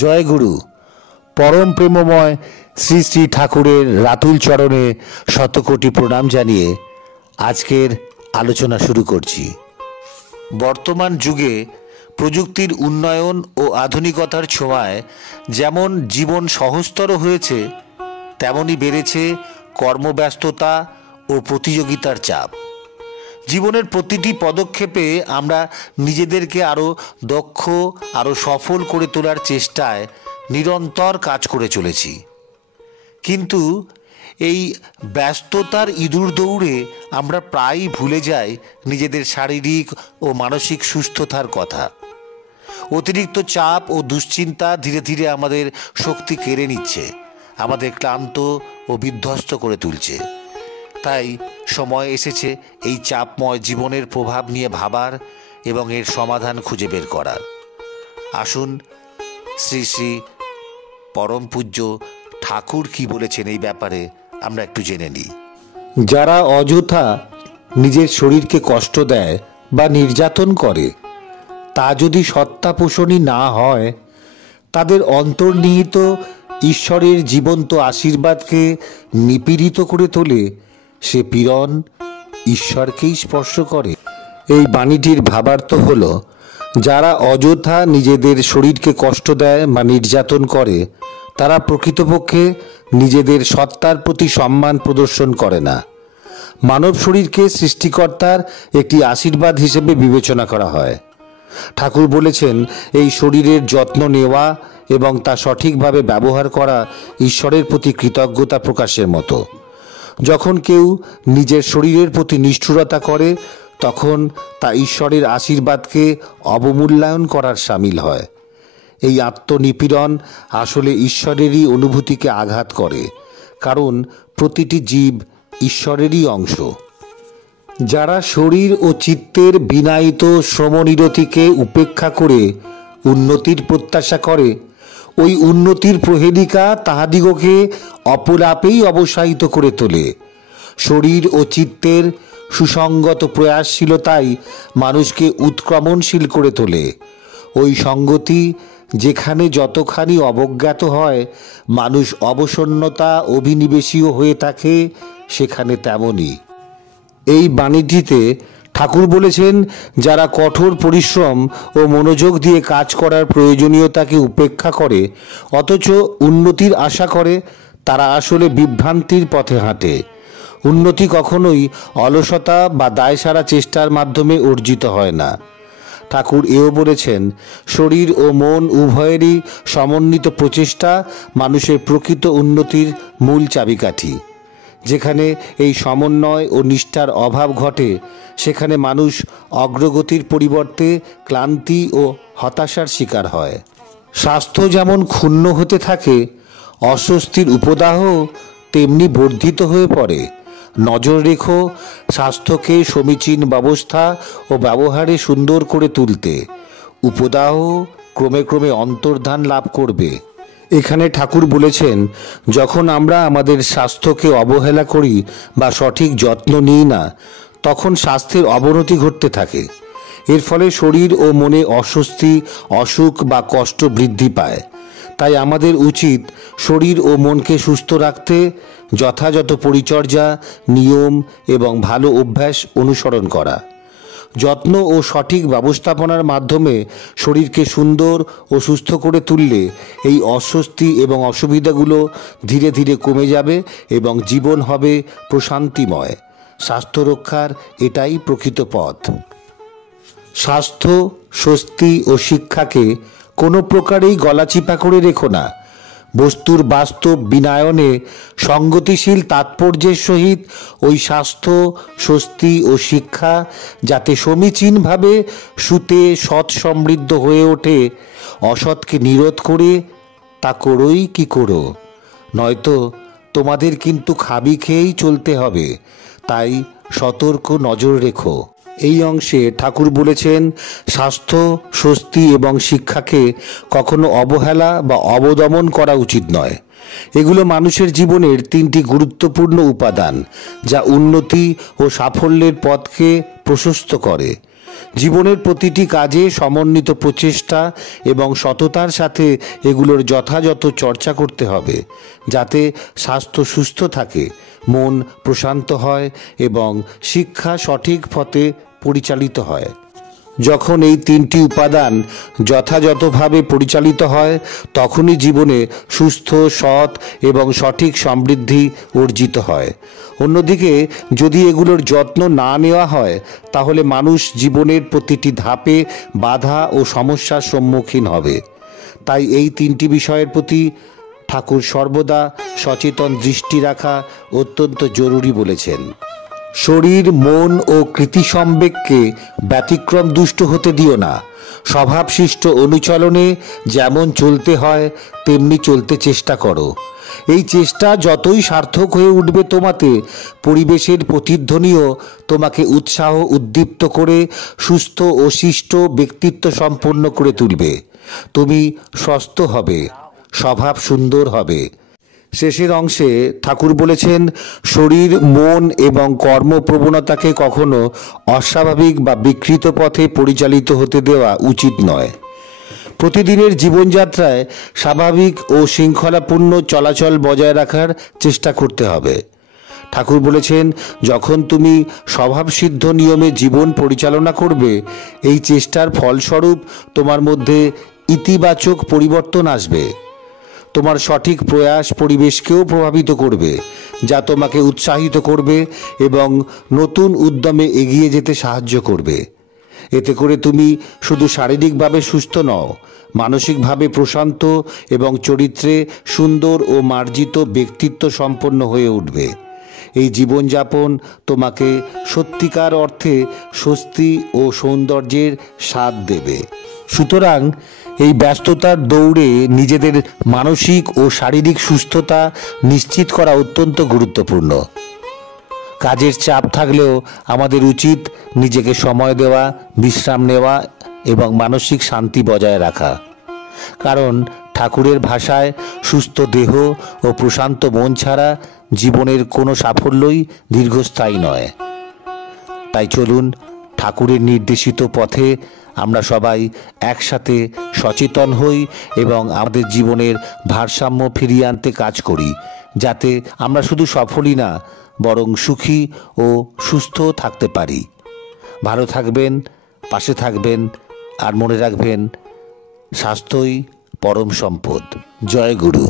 জয় গুরু। পরম প্রেমময় শ্রী শ্রী ঠাকুরের রাতুল চরণে শতকোটি প্রণাম জানিয়ে আজকের আলোচনা শুরু করছি। বর্তমান যুগে প্রযুক্তির উন্নয়ন ও আধুনিকতার ছোঁয়ায় যেমন জীবন সহজতর হয়েছে, তেমনই বেড়েছে কর্মব্যস্ততা ও প্রতিযোগিতার চাপ। জীবনের প্রতিটি পদক্ষেপে আমরা নিজেদেরকে আরও দক্ষ, আরও সফল করে তোলার চেষ্টায় নিরন্তর কাজ করে চলেছি। কিন্তু এই ব্যস্ততার ইঁদুর দৌড়ে আমরা প্রায়ই ভুলে যাই নিজেদের শারীরিক ও মানসিক সুস্থতার কথা। অতিরিক্ত চাপ ও দুশ্চিন্তা ধীরে ধীরে আমাদের শক্তি কেড়ে নিচ্ছে, আমাদের ক্লান্ত ও বিধ্বস্ত করে তুলছে। তাই সময় এসেছে এই চাপময় জীবনের প্রভাব নিয়ে ভাবার এবং এর সমাধান খুঁজে বের করার। আসুন শ্রী শ্রী পরম পূজ্য ঠাকুর কি বলেছেন এই ব্যাপারে আমরা একটু জেনে নিই। যারা অযথা নিজের শরীরকে কষ্ট দেয় বা নির্যাতন করে, তা যদি সত্তা পোষণই না হয়, তাদের অন্তর্নিহিত ঈশ্বরের জীবন্ত আশীর্বাদকে নিপীড়িত করে তোলে, সে পীড়ন ঈশ্বরকেই স্পর্শ করে। এই বাণীটির ভাবার্থ হল, যারা অযথা নিজেদের শরীরকে কষ্ট দেয় বা নির্যাতন করে, তারা প্রকৃতপক্ষে নিজেদের সত্তার প্রতি সম্মান প্রদর্শন করে না। মানব শরীরকে সৃষ্টিকর্তার একটি আশীর্বাদ হিসেবে বিবেচনা করা হয়। ঠাকুর বলেছেন, এই শরীরের যত্ন নেওয়া এবং তা সঠিকভাবে ব্যবহার করা ঈশ্বরের প্রতি কৃতজ্ঞতা প্রকাশের মতো। যখন কেউ নিজের শরীরের প্রতি নিষ্ঠুরতা করে, তখন তা ঈশ্বরের আশীর্বাদকে অবমূল্যায়ন করার শামিল হয়। এই আত্মনিপীড়ন আসলে ঈশ্বরেরই অনুভূতিকে আঘাত করে, কারণ প্রতিটি জীব ঈশ্বরেরই অংশ। যারা শরীর ও চিত্তের বিনায়িত শ্রমনিরতিকে উপেক্ষা করে উন্নতির প্রত্যাশা করে, ওই উন্নতির প্রহেলিকা তাহাদিগকে অপলাপেই অবসায়িত করে তোলে। শরীর ও চিত্তের সুসংগত প্রয়াসশীলতাই মানুষকে উৎক্রমণশীল করে তোলে। ওই সঙ্গতি যেখানে যতখানি অবজ্ঞাত হয়, মানুষ অবসন্নতা অভিনিবেশীয় হয়ে থাকে সেখানে তেমনই। এই বাণীটিতে ঠাকুর বলেছেন, যারা কঠোর পরিশ্রম ও মনোযোগ দিয়ে কাজ করার প্রয়োজনীয়তাকে উপেক্ষা করে অথচ উন্নতির আশা করে, তারা আসলে বিভ্রান্তির পথে হাঁটে। উন্নতি কখনোই অলসতা বা দায়সারা চেষ্টার মাধ্যমে অর্জিত হয় না। ঠাকুর এও বলেছেন, শরীর ও মন উভয়েরই সমন্বিত প্রচেষ্টা মানুষের প্রকৃত উন্নতির মূল চাবিকাঠি। যেখানে এই সমন্বয় ও নিষ্ঠার অভাব ঘটে, সেখানে মানুষ অগ্রগতির পরিবর্তে ক্লান্তি ও হতাশার শিকার হয়। স্বাস্থ্য যেমন ক্ষুণ্ণ হতে থাকে, অস্বস্তির উপদাহ তেমনি বর্ধিত হয়ে পড়ে। নজর রেখো স্বাস্থ্যকে সমীচীন ব্যবস্থা ও ব্যবহারে সুন্দর করে তুলতে। উপদাহ ক্রমে ক্রমে অন্তর্ধান লাভ করবে। এখানে ঠাকুর বলেছেন, যখন আমরা আমাদের স্বাস্থ্যকে অবহেলা করি বা সঠিক যত্ন নিই না, তখন স্বাস্থ্যের অবনতি ঘটতে থাকে। এর ফলে শরীর ও মনে অস্বস্তি, অসুখ বা কষ্ট বৃদ্ধি পায়। তাই আমাদের উচিত শরীর ও মনকে সুস্থ রাখতে যথাযথ পরিচর্যা, নিয়ম এবং ভালো অভ্যাস অনুসরণ করা। যত্ন ও সঠিক ব্যবস্থাপনার মাধ্যমে শরীরকে সুন্দর ও সুস্থ করে তুললে এই অস্বস্তি এবং অসুবিধাগুলো ধীরে ধীরে কমে যাবে এবং জীবন হবে প্রশান্তিময়। স্বাস্থ্য রক্ষার এটাই প্রকৃত পথ। স্বাস্থ্য, স্বস্তি ও শিক্ষাকে কোনো প্রকারেই গলাচিপা করে রেখো না। বস্তুর বাস্তব বিনয়নে সঙ্গতিশীল তাৎপর্যের সহিত ওই স্বাস্থ্য, স্বস্তি ও শিক্ষা যাতে সমীচীনভাবে সুতে সৎ সমৃদ্ধ হয়ে ওঠে, অসৎকে নিরোধ করে তা করোই কি করো, নয়তো তোমাদের কিন্তু খাবি খেয়েই চলতে হবে। তাই সতর্ক নজর রেখো। এই অংশে ঠাকুর বলেছেন, স্বাস্থ্য, স্বস্তি এবং শিক্ষাকে কখনো অবহেলা বা অবদমন করা উচিত নয়। এগুলো মানুষের জীবনের তিনটি গুরুত্বপূর্ণ উপাদান, যা উন্নতি ও সাফল্যের পথকে প্রশস্ত করে। জীবনের প্রতিটি কাজে সমন্বিত প্রচেষ্টা এবং সততার সাথে এগুলোর যথাযথ চর্চা করতে হবে, যাতে স্বাস্থ্য সুস্থ থাকে, মন প্রশান্ত হয় এবং শিক্ষা সঠিক পথে পরিচালিত হয়। যখন এই তিনটি উপাদান যথাযথভাবে পরিচালিত হয়, তখনই জীবনে সুস্থ, সৎ এবং সঠিক সমৃদ্ধি অর্জিত হয়। অন্যদিকে যদি এগুলোর যত্ন না নেওয়া হয়, তাহলে মানুষ জীবনের প্রতিটি ধাপে বাধা ও সমস্যার সম্মুখীন হবে। তাই এই তিনটি বিষয়ের প্রতি ঠাকুর সর্বদা সচেতন দৃষ্টি রাখা অত্যন্ত জরুরি বলেছেন। শরীর, মন ও কৃতিসম্বেগকে ব্যতিক্রম দুষ্ট হতে দিও না। স্বভাবশিষ্ট অনুচলনে যেমন চলতে হয় তেমনি চলতে চেষ্টা করো। এই চেষ্টা যতই সার্থক হয়ে উঠবে, তোমাতে পরিবেশের প্রতিধ্বনিও তোমাকে উৎসাহ উদ্দীপ্ত করে সুস্থ ও শিষ্ট ব্যক্তিত্ব সম্পন্ন করে তুলবে। তুমি সুস্থ হবে, স্বভাব সুন্দর হবে। শেষের অংশে ঠাকুর বলেছেন, শরীর, মন এবং কর্মপ্রবণতাকে কখনো অস্বাভাবিক বা বিকৃত পথে পরিচালিত হতে দেওয়া উচিত নয়। প্রতিদিনের জীবনযাত্রায় স্বাভাবিক ও শৃঙ্খলাপূর্ণ চলাচল বজায় রাখার চেষ্টা করতে হবে। ঠাকুর বলেছেন, যখন তুমি স্বভাবসিদ্ধ নিয়মে জীবন পরিচালনা করবে, এই চেষ্টার ফলস্বরূপ তোমার মধ্যে ইতিবাচক পরিবর্তন আসবে। তোমার সঠিক প্রয়াস পরিবেশকেও প্রভাবিত করবে, যা তোমাকে উৎসাহিত করবে এবং নতুন উদ্যমে এগিয়ে যেতে সাহায্য করবে। এতে করে তুমি শুধু শারীরিকভাবে সুস্থ নও, মানসিকভাবে প্রশান্ত এবং চরিত্রে সুন্দর ও মার্জিত ব্যক্তিত্ব সম্পন্ন হয়ে উঠবে। এই জীবনযাপন তোমাকে সত্যিকার অর্থে স্বস্তি ও সৌন্দর্যের স্বাদ দেবে। সুতরাং এই ব্যস্ততার দৌড়ে নিজেদের মানসিক ও শারীরিক সুস্থতা নিশ্চিত করা অত্যন্ত গুরুত্বপূর্ণ। কাজের চাপ থাকলেও আমাদের উচিত নিজেকে সময় দেওয়া, বিশ্রাম নেওয়া এবং মানসিক শান্তি বজায় রাখা। কারণ ঠাকুরের ভাষায় সুস্থ দেহ ও প্রশান্ত মন ছাড়া জীবনের কোনো সাফল্যই দীর্ঘস্থায়ী নয়। তাই চলুন ঠাকুরের নির্দেশিত পথে আমরা সবাই একসাথে সচেতন হই এবং আমাদের জীবনের ভারসাম্য ফিরিয়ে আনতে কাজ করি, যাতে আমরা শুধু সফলই না, বরং সুখী ও সুস্থ থাকতে পারি। ভালো থাকবেন, পাশে থাকবেন, আর মনে রাখবেন, স্বাস্থ্যই পরম সম্পদ। জয় গুরু।